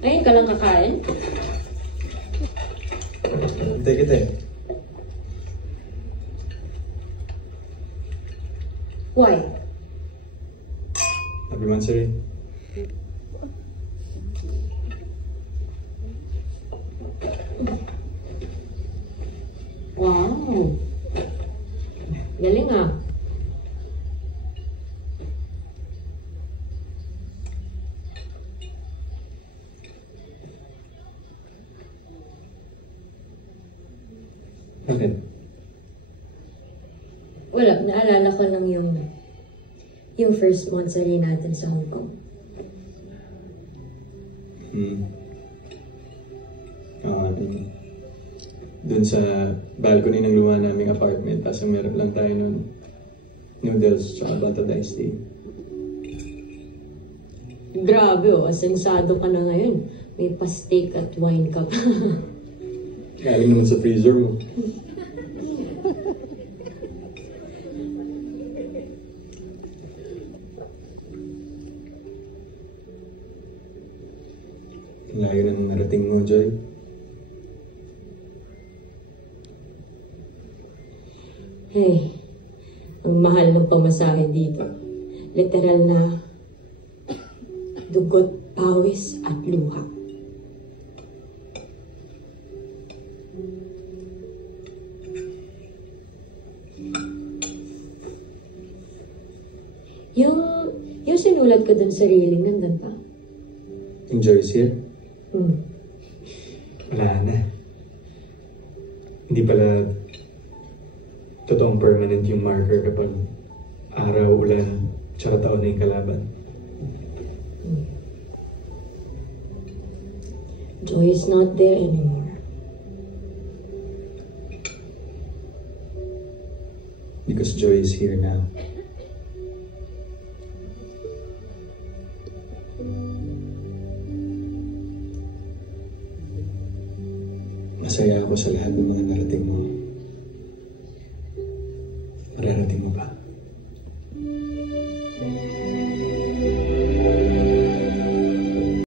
Ngayon ka lang kakain? Hintay kita eh. Why? Happy Mansari. Wow! Galing ah. Bakit? Wala, naalala ko lang yung first Mansari natin sa Hong Kong. Dun sa balcony ng luma naming apartment, tapos meron lang tayo nun noodles tsaka bata iced tea. Grabe oh, asensado ka na ngayon. May pa-steak at wine ka pa. Galing naman sa freezer mo. Layo na nung narating mo, Joy. Hey, ang mahal ng pamasahe dito. Literal na dugot, pawis at luha. Yung sinulat ko dun sa railing, nandun pa? Yung Joy's here? Wala na. Hindi pala totoong permanent yung marker kapag araw, ulan, tsaka taon na yung kalaban. Joy is not there anymore. Because Joy is here now. Masaya ako sa lahat ng mga narating mo. Mararating mo pa.